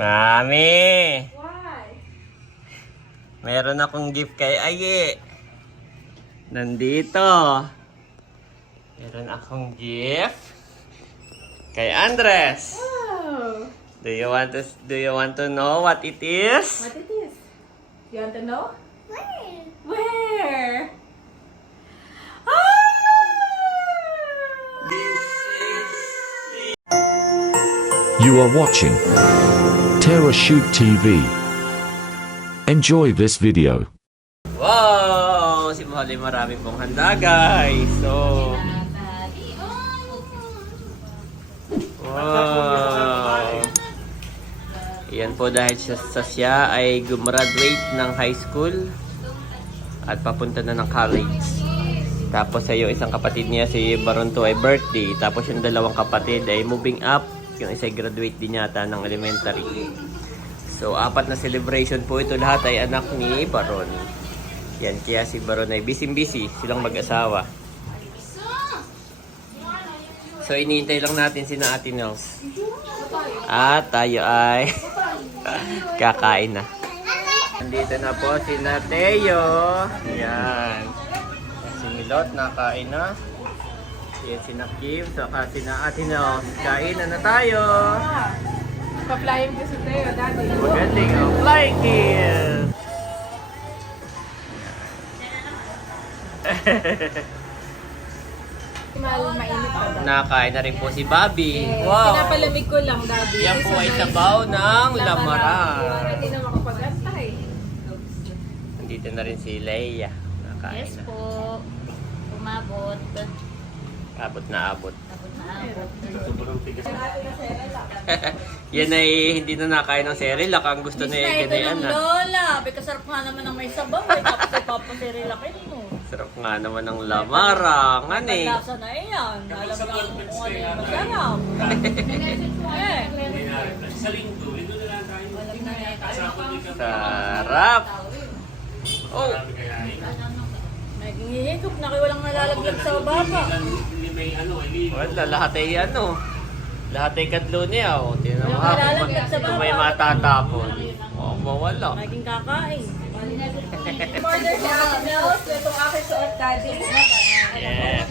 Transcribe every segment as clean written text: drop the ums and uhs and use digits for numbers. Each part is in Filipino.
Mami! Why? Meron akong gift kay Aye. Nandito. Meron akong gift kay Andres. Oh. Do you want to know what it is? What it is? You want to know? Where? Where? Ah! You are watching Terra Shoot TV. Enjoy this video. Wow! Si Molly marami pong handa, guys. So, wow! Yan po dahil siya ay gumraduate ng high school at papunta na ng college. Tapos sa yung isang kapatid niya, si Baron to ay birthday. Tapos yung dalawang kapatid ay moving up. Yung isa ay graduate din yata ng elementary. So, 4 na celebration po ito. Lahat ay anak ni Baron. Yan, kaya si Baron ay busy-busy. Silang mag-asawa. So, iniintay lang natin si na Ate Nels. At tayo ay kakain na. Nandito na po si Nateo. Yan. Si Milot, nakain na. Yan si Nakim, saka si na Ate Nels. Kain na tayo. Pa-flying kiss tayo, Daddy. Magaling ang flying kiss. Mainit pa ba? Nakain na rin po si Bobby. Eh, Wow. Pinapalamig ko lang, Daddy. Yan po ay sabaw ng lamarang. Hindi na makapag-antay. Nandito na rin si Leia. Nakain Yes na. po. Umabot. Abot na abot. Abot na abot. Yan ay hindi na nakain ng Cerelac. Ang gusto na yung ganyan na. Lola, kasarap nga naman ng may sabaw. Tapos ay papasirilakin mo. Sarap nga naman ng lamarang. Ano eh. Lasa na iyan. Alam na kung ano yung masarap. Eh. Sarap. Oh. Naghihigop na kayo walang nalalaglag sa baba. Wala, lahat ay ano. Lahat ay kadlo niya. Oh. Tinan mo Walang ha. nalalaglag sa Kung may baba. matatapon. Oh, mawala. Naging kakain. Order si Ate Nels. Itong aking suot, Daddy. Yes.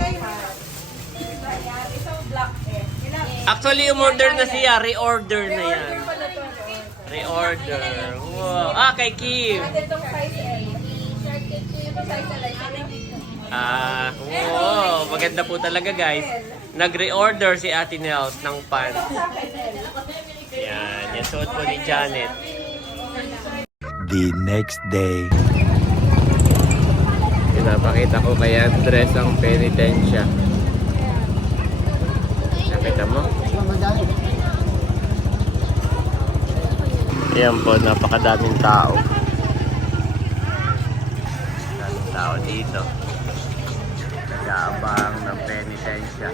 Ayan, isang black eh. Actually, umorder na siya. Reorder na yan. Order pala to. Reorder. Wow. Ah, kay Kim. At itong size L. Itong size L. Ah, wow. Maganda po talaga, guys. Nag-reorder si Ate Nels ng pants. Yan. Yan suot po ni Janet. The next day. Pinapakita ko kay Andres ang penitensya. Nakita mo? Ayan po, napakadaming tao. Daming tao dito. Nag-aabang ng penitensya.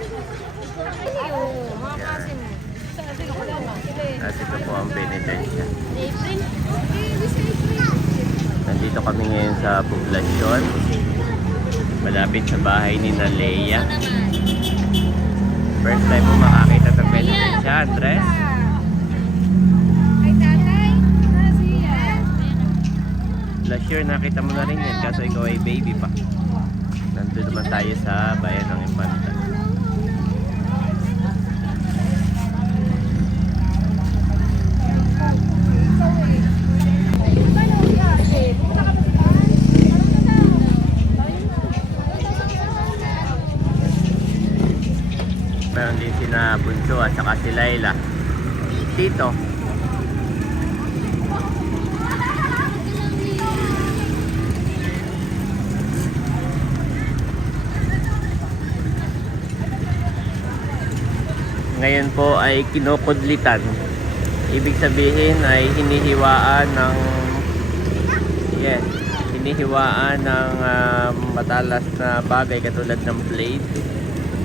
Yan. At ito po ang penitensya. Nandito kami ngayon sa poblasyon. Malapit sa bahay ni na Leia. First time mo makakita ng penitensya, Andres? Ay, tatay. Siya. Last year nakita mo na rin yan, kaso ikaw ay baby pa. Nandun naman tayo sa bayan ng Infanta. Meron din sina Bunso at saka si Laila. Tito. Ngayon po ay kinukudlitan. Ibig sabihin ay hinihiwaan ng hinihiwaan ng matalas na bagay katulad ng blade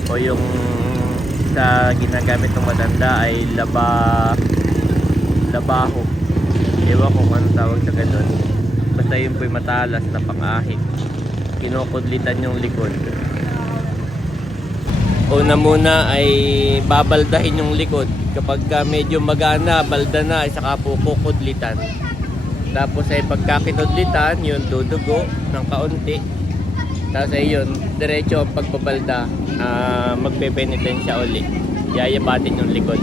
o yung sa ginagamit ng matanda ay labaho. Ewan ko kung anong tawag sa ganun. Basta yun po'y matalas na pang-ahit. Kinukudlitan yung likod. una muna ay babaldahin yung likod. Kapag medyo magana, balda na, saka po kukudlitan. Tapos ay pagkakitudlitan, yun dudugo ng kaunti. Tapos ay yun, diretso ang pagbabalda, magpe-penitensya uli. Yayabatin yung likod.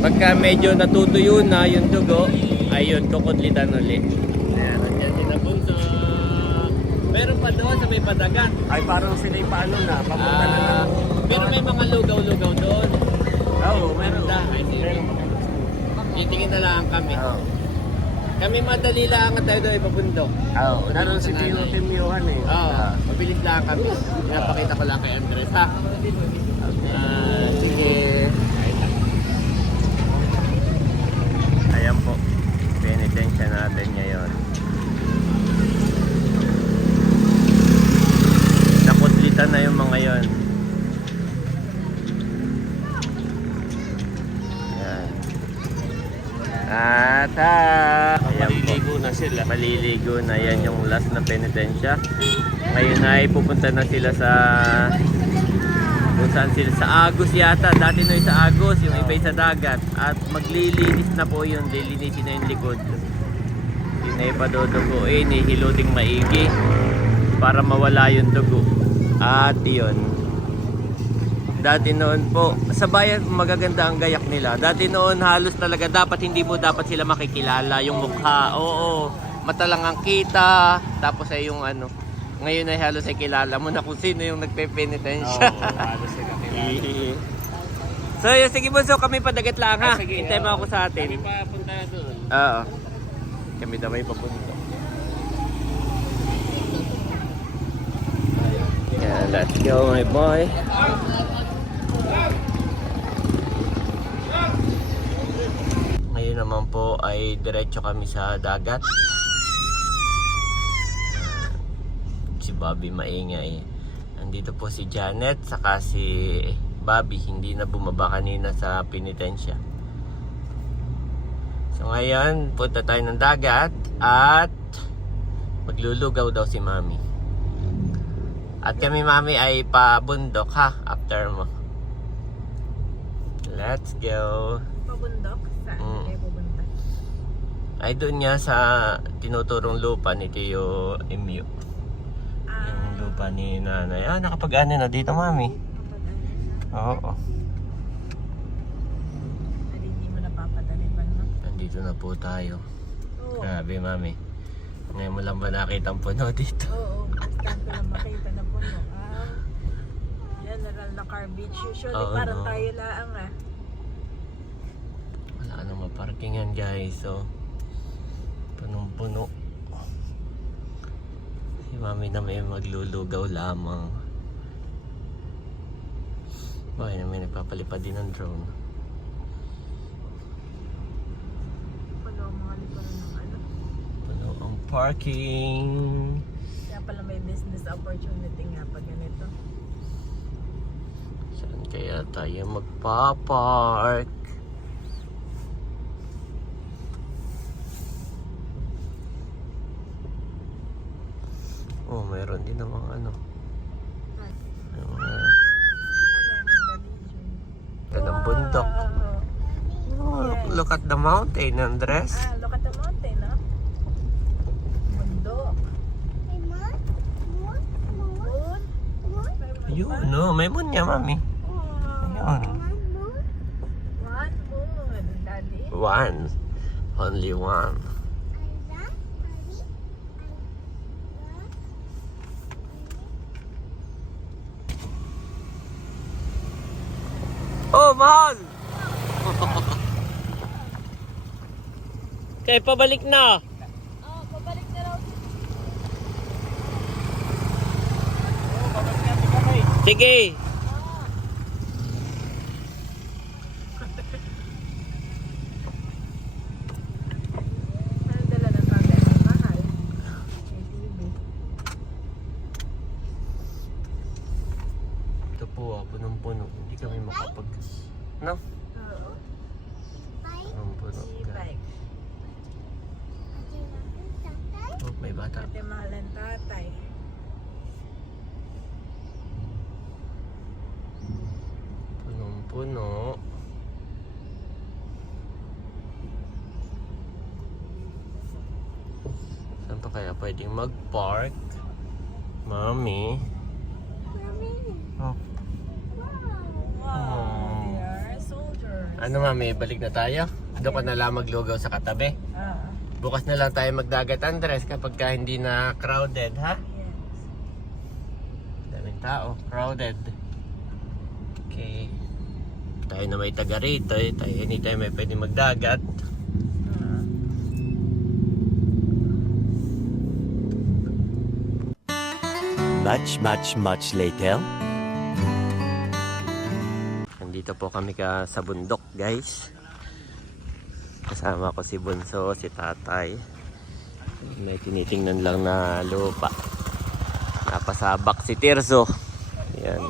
Pagka medyo natutuyo na yung dugo, ay yun, kukudlitan uli. Ayan, nandiyan din ang bunso. Meron pa doon sa may padagat. Ay, parang sila'y paano na. Papunta na lang. Pero may mga lugaw-lugaw doon. Oo, meron. Ay, sige. Titingin na lang kami. Oo. Kami madali lang tayo doon ipabundok. Oo, naroon si Tio Timyohan eh. Oo, mabilis lang kami. Pinapakita ko lang kay Andres, ha? Sige. Ayan po. Penitensya natin ngayon. Nakudlitan na yung mga yon. Ayan. At Maliligo na sila. maliligo na, yan yung last na penitensya. Ngayon ay pupunta na sila sa kung saan sila, sa Agos yata. Dati no sa Agos, yung iba sa dagat. At maglilinis na po yun, lilinisin na yung likod. Yun na ipadoduguin, hiluting maigi para mawala yung dugo. At yun, dati noon po, sa bayan magaganda ang gayak nila. Dati noon halos talaga dapat hindi mo dapat sila makikilala yung mukha. Oo, mata lang ang kita. Tapos ay yung ano. Ngayon ay halos ay kilala mo na kung sino yung nagpe-penitensya. Oo, halos sila kilala. So yun, sige bunso, kami padagat lang ha. Sige, Hintay mo ako sa atin. Kami papunta na doon. Oo. Kami daw ay papunta. Yeah, let's go my boy. Ngayon naman po ay diretso kami sa dagat. Si Bobby maingay. Nandito po si Janet saka si Bobby, hindi na bumaba kanina sa penitensya. So ngayon, punta tayo ng dagat at maglulugaw daw si Mami. At kami Mami ay pabundok ha, after mo. Let's go. Pabundok? Saan kayo pupunta? Ay doon nga sa tinuturong lupa ni Tio Emyo. Yung lupa ni nanay. Nakapag-ano na dito Mami. Oo. Hindi mo napapataliban, no? Nandito na po tayo. Oo. Grabe Mami. Ngayon mo lang ba nakita ang puno dito? Oo. Gusto ko lang makita na puno. General na car beach. Usually Oo, parang no. tayo laang Wala nang maparkingan guys. So, punong-puno. Si Mami na may maglulugaw lamang. Bakit na may nagpapalipad din ng drone. Puno ang mga likuran ng ano. Puno ang parking. Kaya pala may business opportunity nga pag ganito. Saan kaya tayo magpa-park? Oh, mayroon din namang ano. Yung ganang bundok. Oh, look at the mountain, Andres. Look at the mountain, no? Bundok. Moon. Ayun, no, may moon niya, Mami. Ayun. One moon, Daddy. One. Only one. Oh, mahal! Kaya pabalik na. Pabalik na raw. Sige. Ano dala ng bagay? Mahal. May TV. Ito po, punong-puno. Hindi kami makapag... No? Oo. Punong-puno. E-bike. Oh, may bata. Ate mahal ang tatay. dito kaya pwedeng mag-park. Mami. Oh. Wow, they are soldiers. Ano mami, balik na tayo? Doon ka na lang maglugaw sa katabi. Bukas na lang tayo magdagat, Andres, kapag ka hindi na crowded, ha? Yes. Daming tao, crowded. Okay. Tayo na may taga rito, tayo anytime may pwede magdagat. Much later. Nandito po kami sa bundok, guys. Kasama ko si Bunso, si Tatay. May tinitingnan lang na lupa. Napasabak si Tirso. Yan.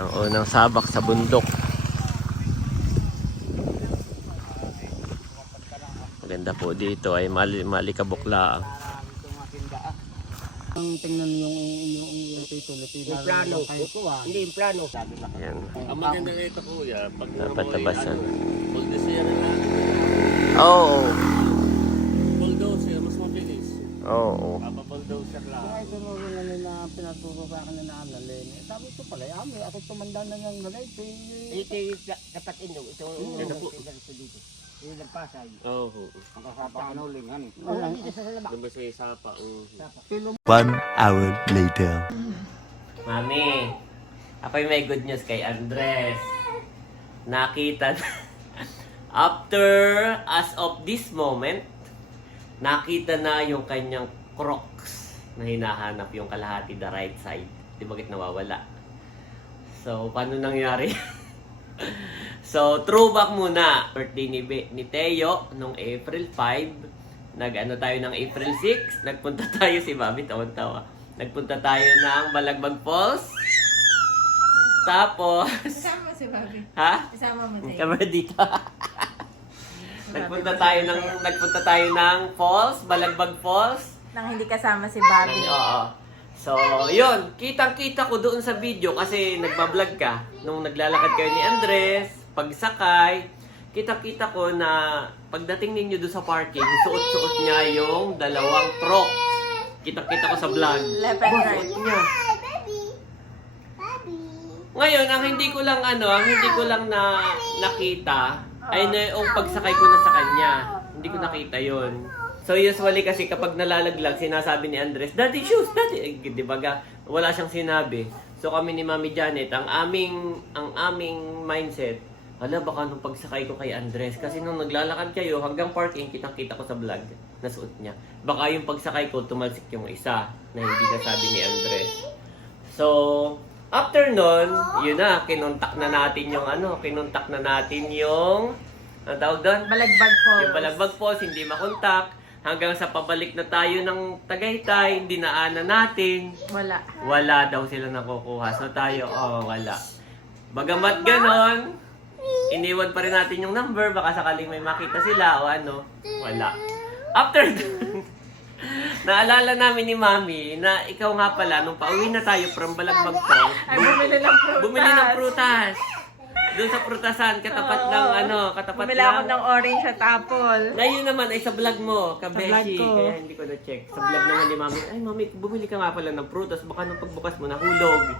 Ang unang sabak sa bundok. Maganda po dito ay malikabukla. Ang tingnan yung titulo. Yung plano. Hindi yung plano. Yan. Ang maganda na ito kuya, pag Napatabasan. bulldozer na lang. Oo. Bulldozer, mas mabilis. Oo. Bulldozer lang. Kaya ito na pinaturo sa akin na naanan. Sabi ko pala, ako tumanda na yung nalay. Ito yung dapat ino. Ito dito. Yung nagpasay. Oo. Ang kasapa ka nauling. Wala dito sa labak. Doon ba sa sapa? 1 hour later. Mami, ako'y may good news kay Andres. Nakita after, as of this moment, nakita na yung kanyang Crocs na hinahanap, yung kalahati the right side. Di bakit nawawala? So, paano nangyari? So, throwback muna. Birthday ni Teo nung April 5. Nag-ano tayo ng April 6. Nagpunta tayo si Mami, tawan-tawa. Nagpunta tayo ng Balagbag Falls. Tapos, Isama mo si Bobby. ha? Isama mo tayo. Camera dito. nagpunta tayo ng falls, Balagbag Falls. Nang hindi kasama si Bobby. Oo. So, yun. Kitang-kita ko doon sa video kasi nagbablog ka. Nung naglalakad kayo ni Andres, pagsakay, kitang-kita ko na pagdating ninyo doon sa parking, suot-suot niya yung dalawang Crocs. Kitang-kita ko sa vlog. Left and right. Niya. Ngayon, ang hindi ko lang na nakita ay na yung pagsakay ko na sa kanya. Hindi ko nakita yon. So usually kasi kapag nalalaglag, sinasabi ni Andres, Daddy shoes, Daddy. Eh, di ba wala siyang sinabi. So kami ni Mami Janet, ang aming mindset, hala baka nung pagsakay ko kay Andres, kasi nung naglalakad kayo hanggang parking, kitang-kita ko sa vlog na suot niya. Baka yung pagsakay ko tumalsik yung isa na hindi nasabi ni Andres. So after nun, yun na, kinontak na natin yung ang tawag doon? Balagbag Falls. Yung Balagbag Falls, hindi makontak. Hanggang sa pabalik na tayo ng Tagaytay, dinaanan natin. Wala. Wala daw sila nakukuha. So tayo, wala. Bagamat ganon, iniwan pa rin natin yung number. Baka sakaling may makita sila o ano. Wala. After that, naalala namin ni Mami na ikaw nga pala, nung pauwi na tayo from Balagbag Falls, Ay, bumili ng prutas. bumili ng prutas. Doon sa prutasan, katapat Bumili ako ng orange at apple. Ngayon naman ay sa vlog mo, kabeshi. vlog ko. Kaya hindi ko na-check. Sa vlog naman ni Mami, ay Mami, bumili ka nga pala ng prutas. Baka nung pagbukas mo, nahulog.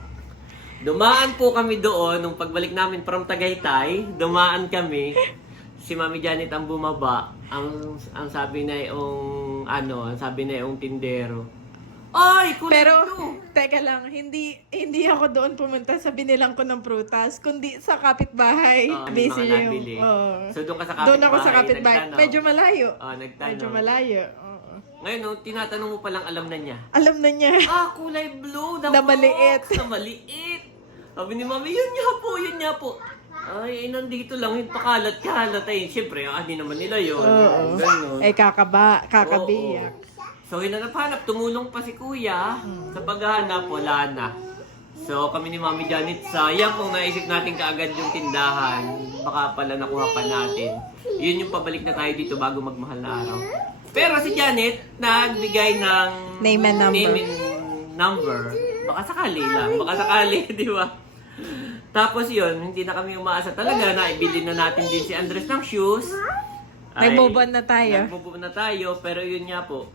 Dumaan po kami doon, nung pagbalik namin from Tagaytay, dumaan kami. Si Mami Janet ang bumaba. Ang sabi na yung, tindero. Ay, kulay Pero, blue. teka lang, hindi ako doon pumunta sa binilang ko ng prutas, kundi sa kapitbahay. May Busy mga yung, nabili. So doon ka sa kapitbahay, doon ako sa kapitbahay. nagtanong. Medyo malayo. Nagtanong. Medyo malayo. Oo. Ngayon, nung tinatanong mo palang alam na niya. Alam na niya. Kulay blue. Na maliit. Na maliit. Sabi ni Mami, yun nga po. Ay, nandito lang, yung pakalat-kalat. Ay, siyempre, hindi naman nila yun. Oo. Ganun. Kakabiyak. So, hinanap-hanap, tumulong pa si Kuya sa paghahanap, wala na. So, kami ni Mami Janet, sayang kung naisip natin kaagad yung tindahan. Baka pala nakuha pa natin. Yun yung pabalik na tayo dito bago magmahal na araw. Pero si Janet, nagbigay ng Name and number. number. Baka sakali lang. Baka sakali, di ba? Tapos yun, hindi na kami umaasa talaga na ibili na natin din si Andres ng shoes. Nagbubon na tayo. Nagbubon na tayo, pero yun nga po.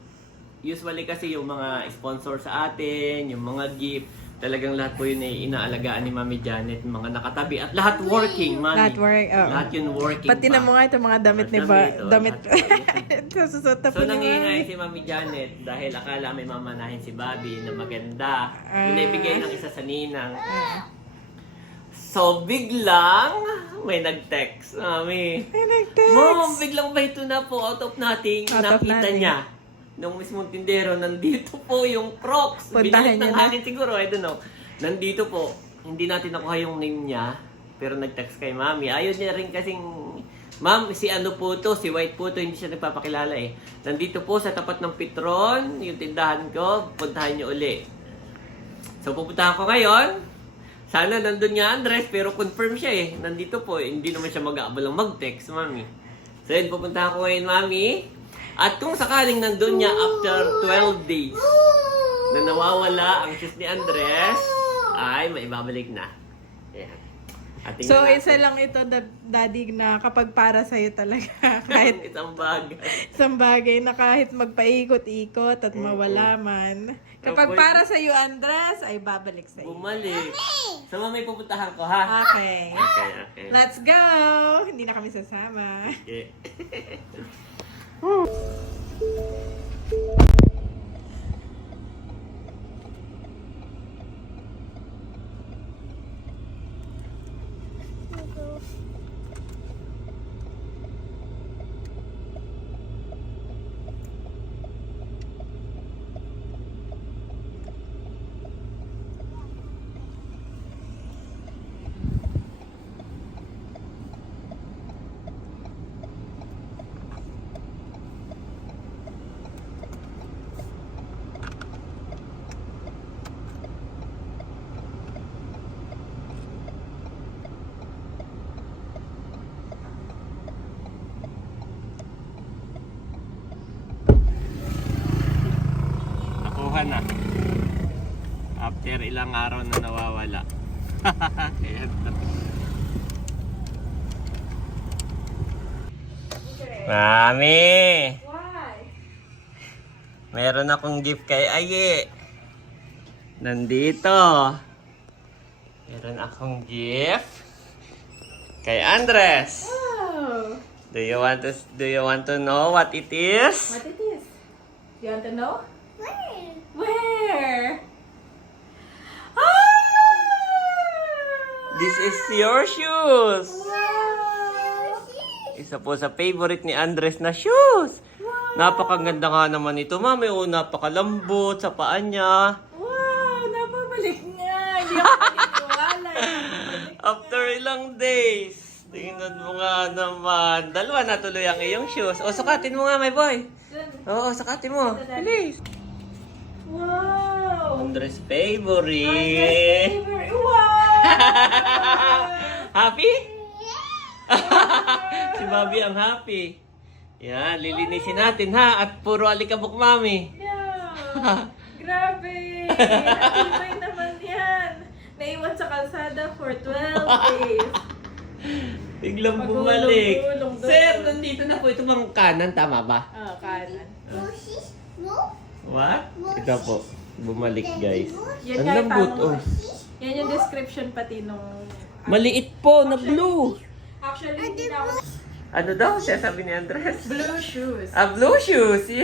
usually kasi yung mga sponsor sa atin, yung mga gift, talagang lahat po yun ay inaalagaan ni Mami Janet, mga nakatabi at lahat working, Mami. Lahat work, oo. Lahat yun working Pati pa. na mo nga itong mga damit ni damit. Sususot na po So ni nangihinay Mami. si Mami Janet dahil akala may mamanahin si Bobby na maganda. Pinibigay ng isa sa ninang. So biglang may nag-text, Mami. Ay, nag-text. Mom, biglang ba ito na po out of nothing? Out of Nakita nothing. niya. Nung mismong tindero, nandito po yung Crocs. Puntahan Binalik ng niya na. akin siguro, I don't know. Nandito po. Hindi natin nakuha yung name niya. Pero nag-text kay Mami. Ayun niya rin kasing, Ma'am, si ano po to, si White po to, hindi siya nagpapakilala eh. Nandito po sa tapat ng Petron, yung tindahan ko, puntahan niyo uli. So pupuntahan ko ngayon. Sana nandun niya Andres, pero confirm siya eh. Nandito po, hindi naman siya mag-aabalang mag-text, Mami. So yun, pupuntahan ko ngayon, Mami. At kung sakaling nandun niya after 12 days na nawawala ang shoes ni Andres, ay maibabalik na. Ayan. At tingnan So, natin. isa lang ito, Daddy, na kapag para sa'yo talaga, kahit Isang bagay. isang bagay na kahit magpaikot-ikot at mawala man, kapag Opo. para sa'yo, Andres, ay babalik sa'yo. Bumalik. So, Mami, pupuntahan ko, ha? Okay. Okay. Let's go! Hindi na kami sasama. Okay. Nakuha na. After ilang araw na nawawala. Ayan. Mami! Why? Meron akong gift kay Aye. Nandito. Meron akong gift kay Andres. Oh, Do you want to know what it is? what it is? You want to know? Where? Ah! This is your shoes. Wow! Isa po sa favorite ni Andres na shoes. Napakaganda nga naman ito, Mami. O, napakalambot sa paa niya. Wow! Napabalik nga! Hindi ako paniniwala. After ilang days. Tingnan mo nga naman. Dalawa na tuloy ang iyong shoes. O, sukatin mo nga, my boy. Oo, sukatin mo. Bilis. Wow! Andres favorite. Favorite. Wow! Happy? Si Bobby ang happy. Yan, lilinisin natin ha. At puro alikabok, Mami. Yeah. Grabe! Natibay naman yan. Naiwan sa kalsada for 12 days. Biglang Pagulong-gulong bumalik. doon. Sir, nandito na po. Ito bang kanan? Tama ba? Ah, kanan. What? Ito po. Bumalik, guys. Yan Ang nga, lambot, tama. oh. Yan yung description pati nung... Maliit po na blue. Actually, hindi na ako... Ano daw siya sabi ni Andres? Blue shoes. Ah, blue shoes. Kaya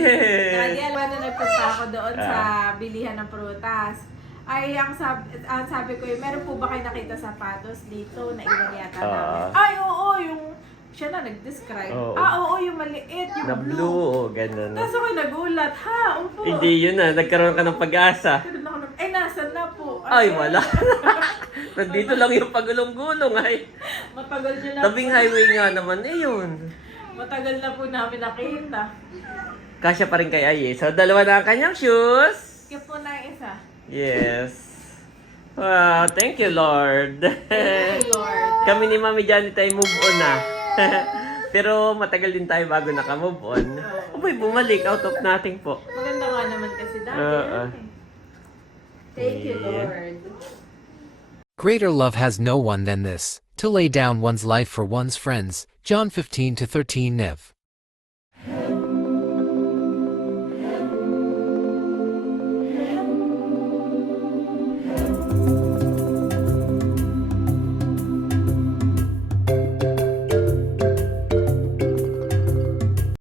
Yes. alam na nagpunta ako doon sa bilihan ng prutas. Ay, ang sabi ko, meron po ba kayo nakita sapatos dito na ilan yata namin? Ay, oo, yung... Siya na nag-describe. Oo. Oo, yung maliit, yung Na blue, oh, ganun. Tapos ako nagulat, ha? Opo. Hindi yun na. Nagkaroon ka ng pag-asa. Tulad ako ng, ay, nasan na po? Ay, wala. Nandito lang yung pagulong-gulong ay. Matagal nyo na Tabing highway nga naman eh yun. Matagal na po namin nakita. Kasya pa rin kay Aye. So, dalawa na ang kanyang shoes. Kaya po na yung isa. Yes. Wow, thank you, Lord. Thank you, Lord. Kami ni Mami Janet ay move on na. Pero matagal din tayo bago naka-move on. Abay, bumalik. Out of nothing po. Maganda nga naman kasi dati. Oo. Thank you, Yeah. Lord. Greater love has no one than this, to lay down one's life for one's friends. John 15:13 Nev.